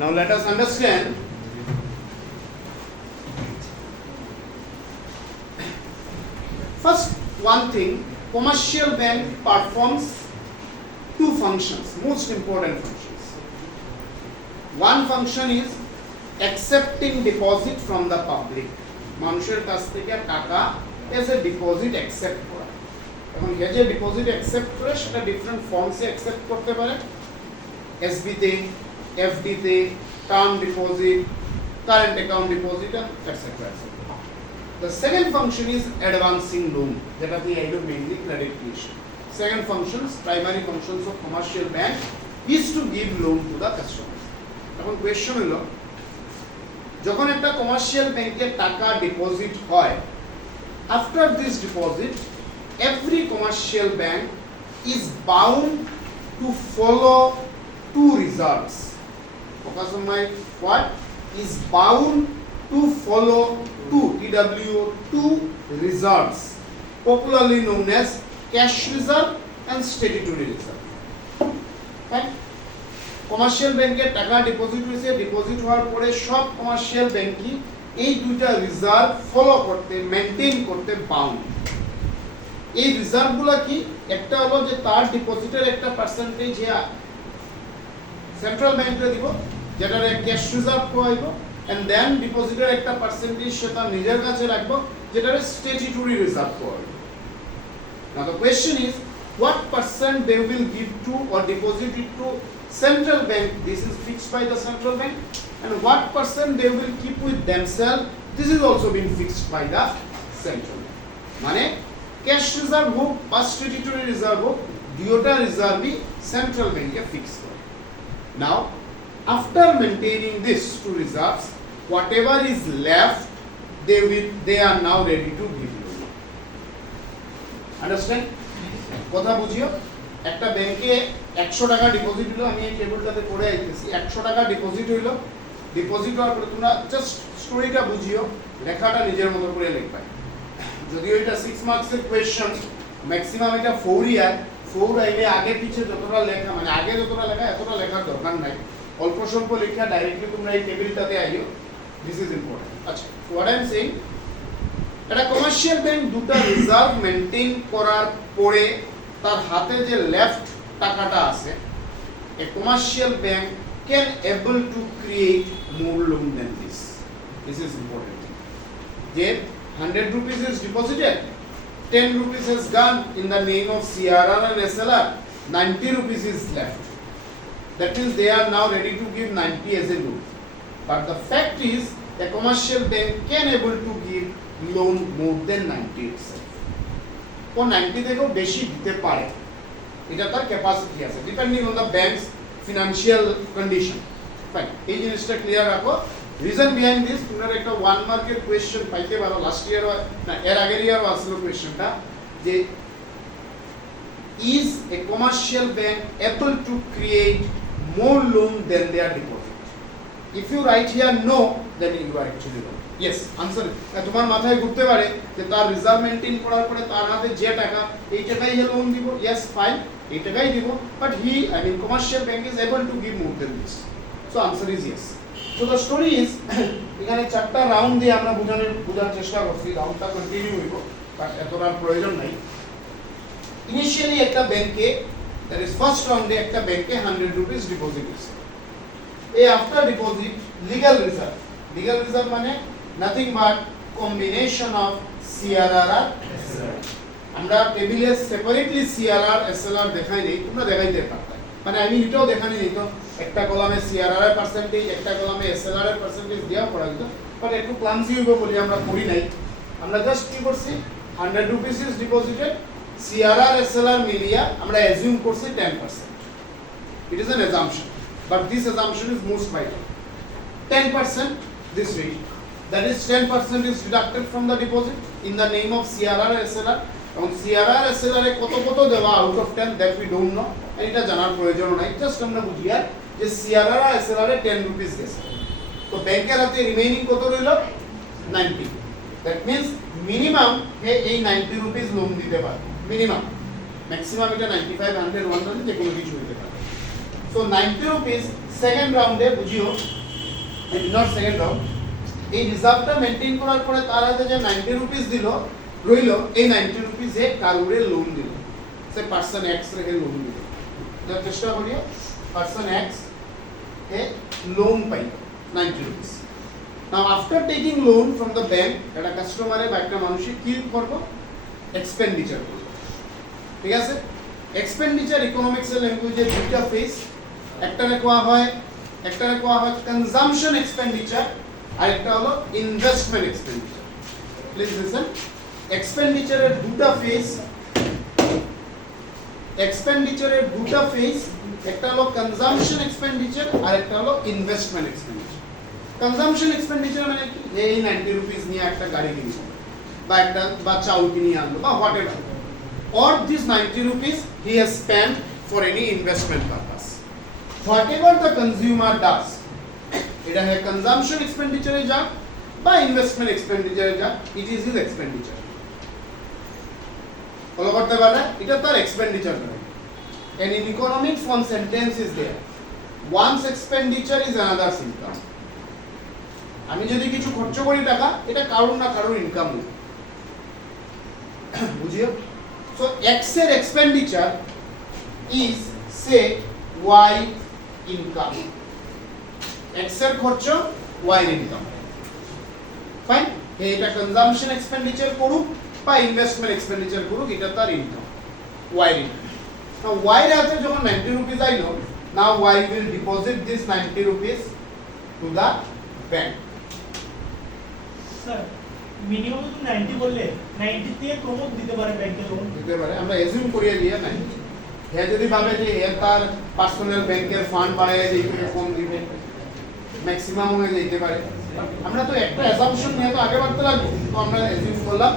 Now let us understand first one thing. Commercial bank performs two functions, most important functions. One function is accepting deposit from the public. মানুষের কাছ থেকে টাকা as a deposit accept করা। এখন এই যে deposit accept করে সেটা ডিফারেন্ট ফর্মসে অ্যাকসেপ্ট করতে পারে, এসবি তে, এফডি তে, term deposit, current account deposit etcetera etcetera. The second function is advancing loan, যেটা দিয়ে আইলো mainly credit creation. Second functions, primary functions of commercial bank is to give loan to the customers. এখন question হলো, যখন একটা commercial ব্যাংকে টাকা deposit হয়, after this deposit every commercial bank is bound to follow two results. Focus on my what is bound to follow two results, popularly known as cash reserve and statutory reserve. Okay? Commercial ব্যাংকে টাকা deposit হয়েছে, deposit হওয়ার পরে সব commercial ব্যাংকই এই দুইটা reserve follow করতে, মেইনটেইন করতে বাউন্ড। এই রিজার্ভগুলো কি? একটা হলো যে তার ডিপোজিটের একটা পার্সেন্টেজ সেন্ট্রাল ব্যাংকে দিব, যেটারে ক্যাশ রিজার্ভ কোয়াইব, এন্ড দেন ডিপোজিটের একটা পার্সেন্টেজ সে তার নিজের কাছে রাখবো, যেটারে স্ট্যাটিউটরি রিজার্ভ কোয়াইব। Now the question is, what percent they will give to or deposit it to central bank? This is fixed by the central bank. And what percent they will keep with themselves? This is also been fixed by the central bank. মানে cash reserve হোক বা statutory reserve হোক, দুইটা রিজার্ভই central ব্যাংকে fix করে। Now after maintaining these two reserves, whatever is left, they are now ready to give loan. Understand? কথা বুঝিও। একটা ব্যাংকে 100 টাকা ডিপোজিট হলো, আমি এই টেবিলটাতে পড়ে আইতেছি, 100 টাকা ডিপোজিট হইলো। ডিপোজিট হওয়ার পরে তোমরা জাস্ট স্টোরিটা বুঝিও, লেখাটা নিজের মতো করে লিখবা। যদিও এটা 6 মার্কসের কোয়েশ্চন, ম্যাক্সিমাম এটা 4 আয়। 4 আইলে আগে পিছে যতটা লেখা, মানে আগে যতটা লেখা এতটা লেখার দরকার নাই, অল্প স্বল্প লেখা ডাইরেক্টলি তোমরা এই টেবিলটাতে আইও। This is important. আচ্ছা, হোয়াট আই এম সেইং, একটা কমার্শিয়াল ব্যাংক দুটো রিজার্ভ মেইনটেইন করার পরে তার হাতে যে লেফট টাকাটা আছে, a commercial bank can able to create more loan than this. This is important thing. যে 100 rupees is deposited, 10 rupees has gone in the name of CRR and SLR, 90 rupees is left. That means they are now ready to give 90 as a loan. But the fact is, a commercial bank can able to give loan more than 90 itself. ও 90 থেকেও বেশি দিতে পারে, এটা তার capacity আছে, depending on the banks financial condition. Fine, এই জিনিসটা clear রাখো। রিজন বিহাইন্ড দিস, তোমরা একটা 1 মার্কের কোয়েশ্চেন পাইতে পারো, লাস্ট ইয়ার না এর আগের ইয়ারও আসলো কোয়েশ্চেনটা, যে is a commercial bank able to create more loan than their deposit? If you write here no, then you are actually wrong. Yes, answer তোমার মাথায় ঘুরতে পারে যে তার রিজার্ভ মেইনটেইন করার পরে তার হাতে যে টাকা, এই টাকাই হে লোন দিব। ইয়েস, ফাইন, এই টাকাই দিব, but commercial bank is able to give more than this. So answer is yes. So the story is, এখানে 4টা রাউন্ড দিয়ে আমরা বোঝার চেষ্টা করছি, রাউন্ডটা কন্টিনিউ হইব, বাট এতটার প্রয়োজন নাই। ইনিশিয়ালি একটা ব্যাংকে, দ্যাট ইজ ফার্স্ট রাউন্ডে একটা ব্যাংকে 100 রুপিস ডিপোজিট হয়েছে। এই after deposit legal reserve, legal reserve মানে nothing but combination of CRR আর এসএলআর। আমরা টেবিলে সেপারেটলি সিআরআর এসএলআর দেখাই নেই, তোমরা দেখাইতে পারতা, মানে আমি এটাও দেখানি যেত, একটা কলামে সিআরআর এর পার্সেন্টেজ, একটা কলামে এসএলআর এর পার্সেন্টেজ দেওয়া পড়া যেত, বাট একটু ক্লামসি হইব বলে আমরা করি নাই। আমরা জাস্ট কি করছি, 100 rupees is deposited, CRR SLR মিলিয়া আমরা অ্যাজিউম করছি 10%। It is an assumption, but this assumption is most vital. 10% this rate, that is 10% is deducted from the deposit in the name of CRR SLR. এবং CRR SLR এ কত দেওয়া out of 10 that we don't know, and এটা জানার প্রয়োজন নাই, just আমরা বুঝি আর যে CRR আর SLR এ 10 রুপিস গেছে, তো ব্যাংকের হাতে রিমেইনিং কত রইল? 90। that means মিনিমাম এই 90 রুপিস লোন দিতে পারে, মিনিমাম। ম্যাক্সিমাম এটা 95, 100, 100 যে কোনো কিছু হতে পারে। সো 90 রুপিস সেকেন্ড রাউন্ডে বুঝিও নট সেকেন্ড রাউন্ড এই রিজার্ভটা মেইনটেইন করার পরে তার হাতে যে 90 রুপিস দিল রইল এই 90 রুপিস এ কারুরে লোন দিল সে পারসন এক্স রে লোন দিল এটা চেষ্টা করিও person x A loan pi 90 rupees now after taking loan from the bank একটা কাস্টমারে বা একটা মানুষের কি করব এক্সপেন্ডিচার করব ঠিক আছে এক্সপেন্ডিচার ইকোনমিক্সের ল্যাঙ্গুয়েজে দুইটা ফেজ একটারে কোয়া হয় কনজাম্পশন এক্সপেন্ডিচার আর একটা হলো ইনভেস্টমেন্ট এক্সপেন্ডিচার প্লিজ লিসেন এক্সপেন্ডিচারের দুটো ফেজ একটা হলো কনজাম্পশন এক্সপেন্ডিচার আর একটা হলো ইনভেস্টমেন্ট এক্সপেন্ডিচার কনজাম্পশন এক্সপেন্ডিচার মানে কি এই 90 রুপিস নিয়ে একটা গাড়ি কিনলো বা চাউল কিনে আনলো বা whatever or this 90 rupees he has spent for any investment purpose whatever the consumer does এটা হয় consumption expenditure এ যাক বা investment expenditure এ যাক it is his expenditure follow করতে পারলে এটা তার expenditure নয় and in economics one sentence is there one's expenditure is another's income আমি যদি কিছু খরচ করি টাকা এটা কারোর না কারোর ইনকাম বুঝিও So X এর expenditure is say Y income. X এর খরচ Y এর income. Fine? এটা consumption expenditure করুক বা investment expenditure করুক এটা তার income. Y এর income. Now Y এর হাতে যখন 90 rupees আইলো now Y will deposit this 90 rupees to the bank. Sir, minimum তো 90 বললে 90 তে প্রমোট দিতে পারে ব্যাংকে লোন দিতে পারে আমরা এজিউম করিয়ে দিয়ে নাই হে যদি ভাবে যে এ তার পার্সোনাল ব্যাংকের ফান্ড বাড়ায় যে একটু কম দিবে ম্যাক্সিমাম হয়ে যেতে পারে আমরা তো একটা অ্যাসাম্পশন নিয়ে তো আগে বাড়তে লাগবে তো আমরা এজিউম করলাম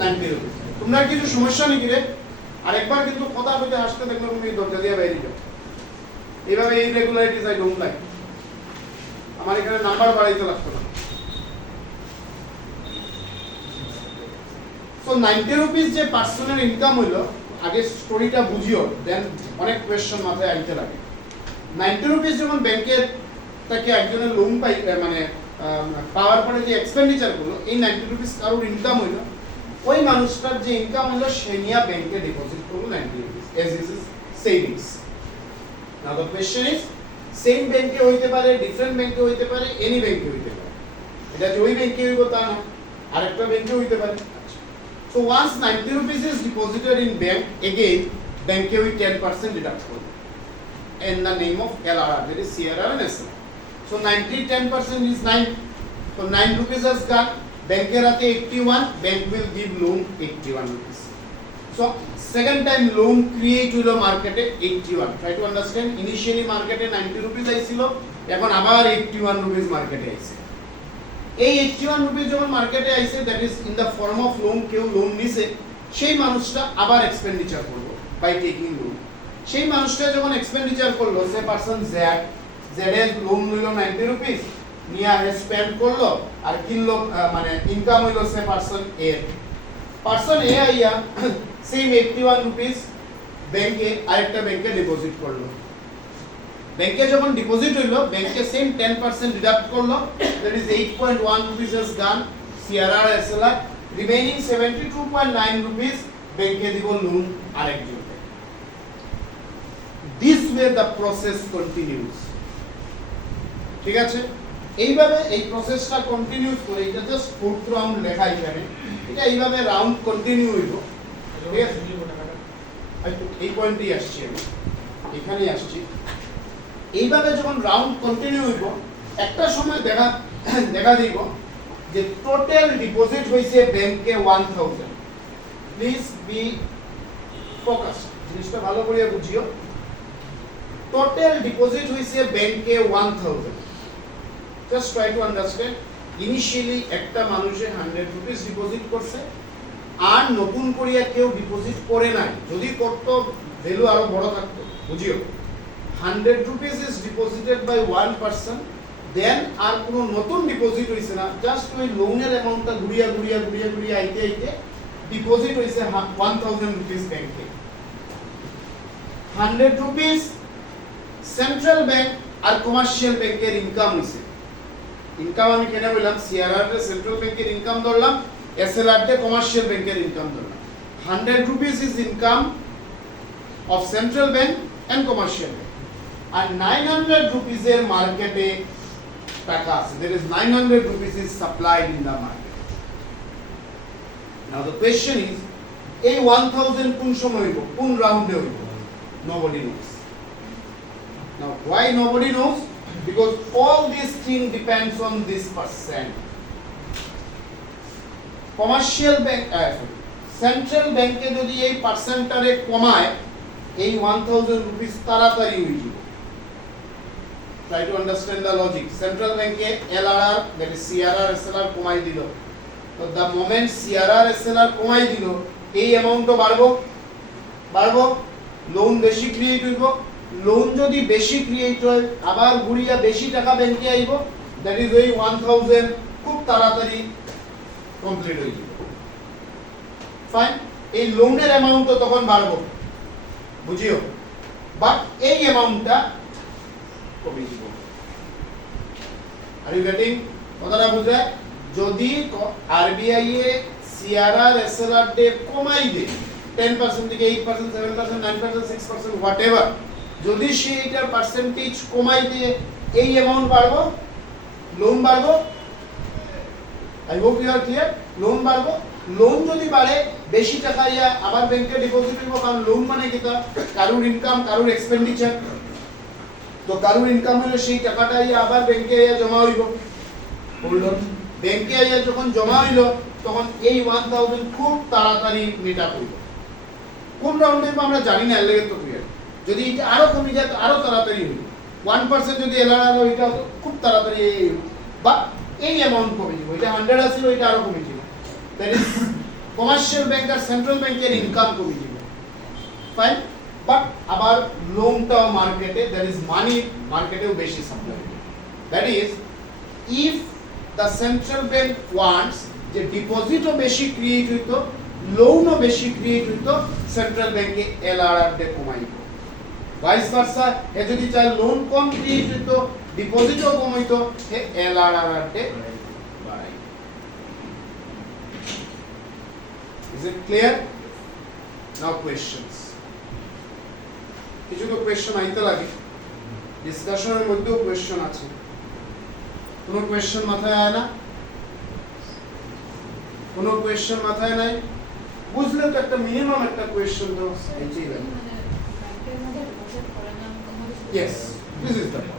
90 রুপি তোমরা কিছু সমস্যা নেই রে আরেকবার কিন্তু কথা বলতে হাসতে দেখলে তুমি দরজা দিয়ে বাইরে যাও এইভাবে এই রেগুলারিটিস আই ডোন্ট লাইক আমার এখানে নাম্বার বাড়াইতে লাগতো না So 90 rupees যে পার্সোনাল ইনকাম হইলো আগে স্টোরিটা বুঝিও দেন অনেক কোশ্চেন মাথায় আইতে লাগে 90 rupees যখন ব্যাংকের থেকে একজনের লোন পাই মানে পাওয়ার পরে যে এক্সপেন্ডিচার করলো এই 90 rupees কারোর ইনকাম হইলো ওই মানুষটার যে ইনকাম হলো সে নিয়ে ব্যাংকে ডিপোজিট করলো 90 rupees as is savings now the question is same ব্যাংকে হইতে পারে ডিফারেন্ট ব্যাংকে হইতে পারে এনি ব্যাংকে হইতে পারে এটা যে ওই ব্যাংকে হইব তা না আরেকটা ব্যাংকে হইতে পারে So once 90 rupees is deposited in bank, again bank will 10% deduct in the name of LRR, that is CRR and SLR. So 90 10% is 9. So 9 rupees has gone. Bank rate 81. Bank will give loan 81 rupees. So second time loan create hilo market 81. Try to understand. Initially market 90 rupees aisilo. এখন আবার 81 rupees market আইছে এই 81 rupee যখন মার্কেটে আইছে that is in the form of loan কেউ loan নিছে সেই মানুষটা আবার এক্সপেন্ডিচার করলো বাই টেকিং লোন সেই মানুষটা যখন এক্সপেন্ডিচার করলো সে পারসন জেড এর লোন নিল 90 রুপি নিয়া স্পেন্ড করলো আর কিনলো মানে ইনকাম হইলো সে পারসন এ আইয়া সেম 81 রুপি ব্যাংকে আরেকটা ব্যাংকে ডিপোজিট করলো ব্যাংকে যখন ডিপোজিট হইলো ব্যাংকে সেম 10% ডিডাক্ট করলো that is 8.1 rupees has gone CRR SLR remaining 72.9 rupees ব্যাংকে দিব লোন আরেকজন this way the process continues ঠিক আছে এইভাবে এই প্রসেসটা কন্টিনিউস করে এটা জাস্ট ফোর্থ রাউন্ড লেখা এখানে এটা এইভাবে রাউন্ড কন্টিনিউ হইব ঠিক আছে এই পয়েন্টেই আসছি আমি এখানেই আসছি এইভাবে যখন রাউন্ড কন্টিনিউ হইব একটা সময় দেখা দিব যে টোটাল ডিপোজিট হইছে ব্যাংকে 1000 প্লিজ বি ফোকাস জিনিসটা ভালো করে বুঝিও টোটাল ডিপোজিট হইছে ব্যাংকে 1000 just try to understand initially একটা মানুষে 100 রুপিস ডিপোজিট করছে আর নতুন করিয়া কেউ ডিপোজিট করে নাই যদি করত ভ্যালু আরো বড় থাকতো বুঝিও 100 rupees is deposited by one person then আর কোনো নতুন ডিপোজিট হইছে না জাস্ট ওই লোনের অ্যামাউন্টটা ঘুরিয়া আইতে ডিপোজিট হইছে 1000 rupees ব্যাংকে 100 rupees সেন্ট্রাল ব্যাংক আর কমার্শিয়াল ব্যাংকের ইনকাম হইছে ইনকাম আমি কেন বললাম সিআরআর এ সেন্ট্রাল ব্যাংকের ইনকাম ধরলাম এসএলআর এ কমার্শিয়াল ব্যাংকের ইনকাম ধরলাম 100 rupees is income of central bank and commercial bank and 900 rupees এর মার্কেটে টাকা আছে there is 900 rupees is supplied in the market now the question is এই 1000 কোন সময় হইব কোন রাউন্ডে হইব nobody knows now why nobody knows because all this thing depends on this percent commercial bank central ব্যাংকে যদি এই পার্সেন্টারে কমায় এই 1000 রুপিস তাড়াতাড়ি হয়ে যাবে try to understand the logic central ব্যাংকে এলআরআর দ্যাট ইজ সিআরআর এসএলআর কমাই দিল তো দ্য মোমেন্ট সিআরআর এসএলআর কমাই দিল এই অ্যামাউন্টও বাড়বো লোন বেশি ক্রিয়েট হইব লোন যদি বেশি ক্রিয়েট হয় আবার ঘুরিয়া বেশি টাকা ব্যাংকে আইব দ্যাট ইজ ওই 1000 খুব তাড়াতাড়ি কমপ্লিট হয়ে যাবে ফাইন এই লোনের অ্যামাউন্টও তখন বাড়বো বুঝিও বাট এই অ্যামাউন্টটা কমে যাব আর ইউ গেটিং কথাটা বুঝায় যদি আরবিআই এ সিআরআর এসএলআর ডে কমাই দে 10% থেকে 8% 7% 9% 6% হোয়াটএভার যদি সে এটার পার্সেন্টেজ কমাই দিয়ে এই অ্যামাউন্ট বাড়বো লোন বাড়বো I hope you are clear loan বাড়বো লোন যদি বাড়ে বেশি টাকা ইয়া আবার ব্যাংকে ডিপোজিট হইব কারণ লোন মানে কিটা কারুর ইনকাম কারুর এক্সপেন্ডিচার তো কারুর ইনকাম হলে সেই টাকাটা ইয়া আবার ব্যাংকে ইয়া জমা হইব হোল্ড অন ব্যাংকে ইয়া যখন জমা হইল তখন এই 1000 খুব তাড়াতাড়ি মিট আপ হইব কোন রাউন্ডে আমরা জানি না এর তো ক্লিয়ার যদি এটা আরো কমে যায় তো আরো তাড়াতাড়ি হইব 1% যদি এলআরআর হয় এটা খুব তাড়াতাড়ি বা এই অ্যামাউন্ট কমে যাবে এটা 100 আসলে এটা আরো কমে যাবে that is commercial bank আর central bank এর ইনকাম কমে যাবে ফাইন বাট আবার লোনটাও মার্কেটে that is মানি মার্কেটেও বেশি supply that is if the central bank wants যে ডিপোজিটও বেশি ক্রিয়েট হইতো লোনও বেশি ক্রিয়েট হইতো সেন্ট্রাল ব্যাংকে এলআরআর ডে কমাইতো ভাইস ভার্সা এ যদি চাই লোন কম ক্রিয়েট হইতো ডিপোজিটও কম হইতো হে এলআরআর ডে বাড়াই Is it clear? Now questions. কিছু তো কোয়েশ্চন আইতে লাগে ডিসকাশনের মধ্যেও কোয়েশ্চন আছে কোনো কোয়েশ্চন মাথায় আয় না কোনো কোয়েশ্চন মাথায় নাই বুঝলে তো একটা মিনিমাম একটা কোয়েশ্চন তো এইটাই লাগে yes this is the point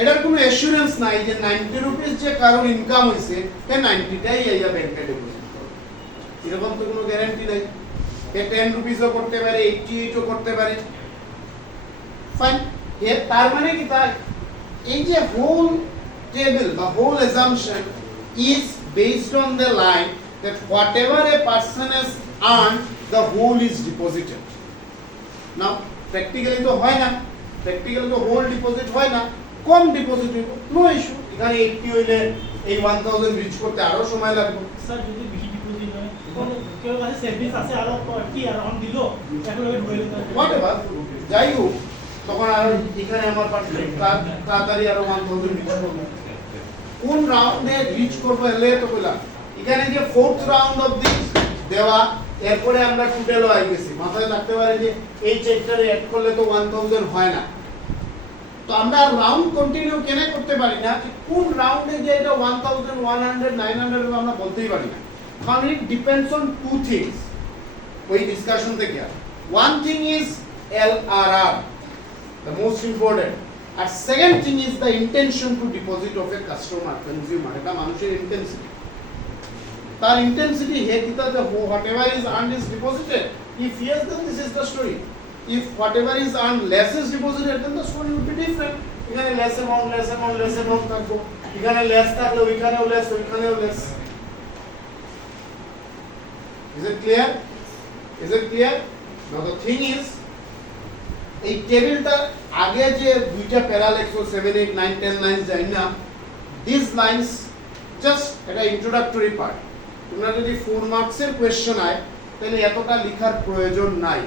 এটার কোনো অ্যাসুরেন্স নাই যে 90 রুপিস যে কারোর ইনকাম হইছে সে 90 টাই আইয়া ব্যাংকে ডিপোজিট করবে এরকম তো কোনো গ্যারান্টি নাই সে 10 রুপিসও করতে পারে 88 ও করতে পারে ফাইন এর তার মানে কি তার এই যে হোল টেবিল বা whole assumption is based on the line that whatever a person has earned the whole is deposited now practically তো হয় না practically তো হোল ডিপোজিট হয় না কম ডিপোজিট হইব নো ইস্যু এখানে 80 হইলে এই 1000 রিচ করতে আরো সময় লাগবে স্যার যদি বেশি ডিপোজিট হয় কেউ কাছে সেভিংস আছে আরো কি আর অন দিল এখন ওই হইলো হোয়াটএভার যাই হোক তখন আর এখানে আমার পার্সেন্ট তাড়াতাড়ি আরো 1000 রিচ করব কোন রাউন্ডে রিচ করব এলে তো কইলা এখানে যে ফোর্থ রাউন্ড অফ দিস দেওয়া এরপরে আমরা টোটালও আই গেছি মাথায় রাখতে পারে যে এই চেকটারে অ্যাড করলে তো 1000 হয় না তো আমরা রাউন্ড কন্টিনিউ কেন করতে পারি না যে কোন রাউন্ডে যে এটা 1100 900 আমরা বলতেই পারি না কারণ it depends on two things ওই ডিসকাশন থেকে one thing is LRR the most important আর second thing is the intention to deposit of a customer consumer এটা মানুষের ইন্টেন্সিটি তার ইন্টেন্সিটি হে কিতা যে whatever is earned is deposited if yes then this is the story if whatever is earned less is deposited then the story would be different এখানে less amount থাকবো এখানে less থাকলে ওইখানেও less is it clear now the thing is এই টেবিলটা আগে যে দুইটা প্যারা লেখছো 7 8 9 10 লাইনস যাই না these lines just এটা introductory part তোমরা যদি 4 মার্কসের কোশ্চেন আয় তাহলে এতটা লেখার প্রয়োজন নাই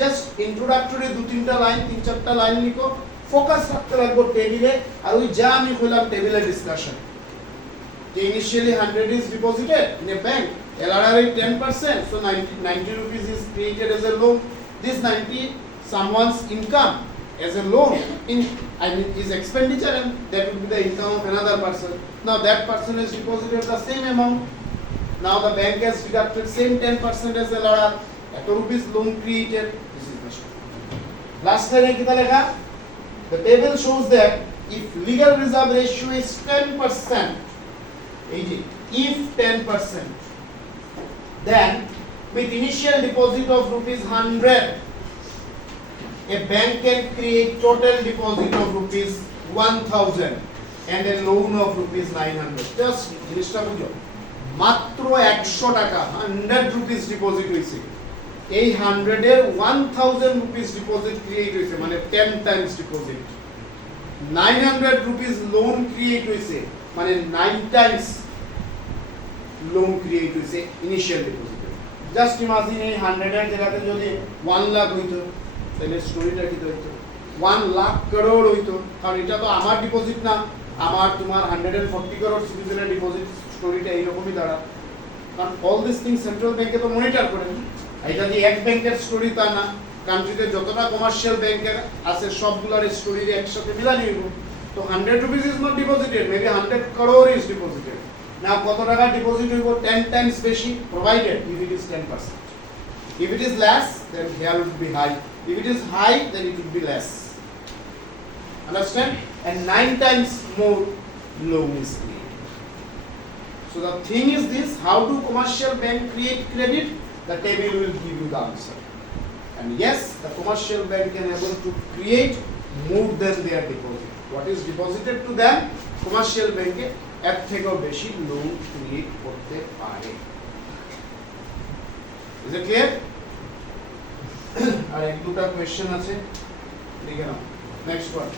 জাস্ট ইন্ট্রোডাক্টরি 2-3টা লাইন 3-4টা লাইন লিখো, ফোকাস রাখতে লাগবে টেবিলে, আর ওই যা আমি কইলাম টেবিলে discussion. Initially 100 is deposited in a bank, LRR is 10%, so 90 rupees is created as a loan. This 90 someone's income as a loan in is expenditure, and that will be the income of another person. Now that person has deposited the same amount. Now the bank has deducted same 10% as LRR. At rupees loan created. This is the story. Last line kita lekha. The table shows that if legal reserve ratio is 10%, if 10%, then with initial deposit of rupees 100, a bank can create total deposit of rupees 1000 and a loan of rupees 900. Just জিনিসটা বুঝো, মাত্র 100 টাকা 100 rupees deposit হইছে, এই 100 এর 1000 rupees deposit create হইছে, মানে 10 Times deposit. 900 rupees loan create হইছে, মানে 9 টাইমস লোন ক্রিয়েট হইছে ইনিশিয়াল ডিপোজিটে। জাস্ট ইমাজিন এই 100 এর জায়গাতে যদি 1 লাখ হইতো, তাহলে স্টোরিটা কি হইতো? 1 লাখ করোড় হইতো, কারণ এটা তো আমার ডিপোজিট না, আমার তোমার 140 করোড় সিটিজেনের ডিপোজিট। স্টোরিটা এইরকমই দাঁড়া, কারণ অল দিস থিং সেন্ট্রাল ব্যাংকে তো মনিটর করে। এটা যে এক ব্যাংকের স্টোরি তা না, কান্ট্রিতে যতটা কমার্শিয়াল ব্যাংকের আছে সবগুলোর স্টোরি একসাথে মিলানি হইব। তো 100 rupees is not deposited, maybe 100 crore is deposited. Now কত টাকা ডিপোজিট হইব? 10 times বেশি, provided if it is 10%. If it is less, then here would be high. If it is high, then it would be less. Understand? And 9 times more loan is created. So the thing is this: how do commercial bank create credit? The table will give you the answer. And yes, the commercial bank can able to create more than their deposit. What is deposited to them, commercial bank এর থেকেও বেশি loan create করতে পারে। Is it clear? আর এক দুটা question আছে, লিখে নাও। Next one.